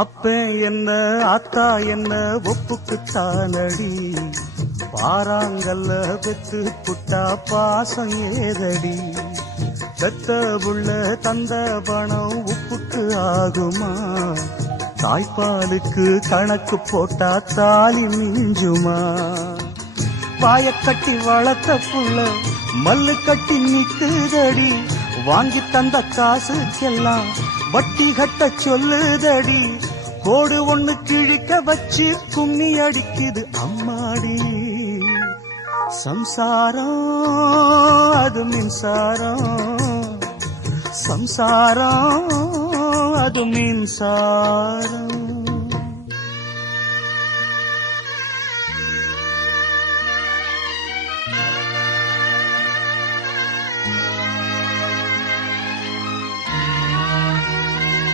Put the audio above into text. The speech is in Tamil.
அப்ப என்ன ஆத்தா என்ன ஒப்புக்குத்தானடி, பாறாங்கல்ல பெத்து புட்டா பாசம் ஏதடி, பெத்த புள்ள தந்த பணம் உப்புக்கு ஆகுமா, தாய்ப்பாலுக்கு கணக்கு போட்டா தாலி மிஞ்சுமா, வாயக்கட்டி வளர்த்த புள்ள மல்லு கட்டி நிக்குதடி, வாங்கி தந்த காசுக்கெல்லாம் வட்டி கட்ட சொல்லுதடி, கோடு ஒண்ணு கிழிக்க வச்சு கும்மி அடிக்குது அம்மாடி, சம்சாரம் அது மின்சாரம், சம்சாரம் அது மின்சாரம்.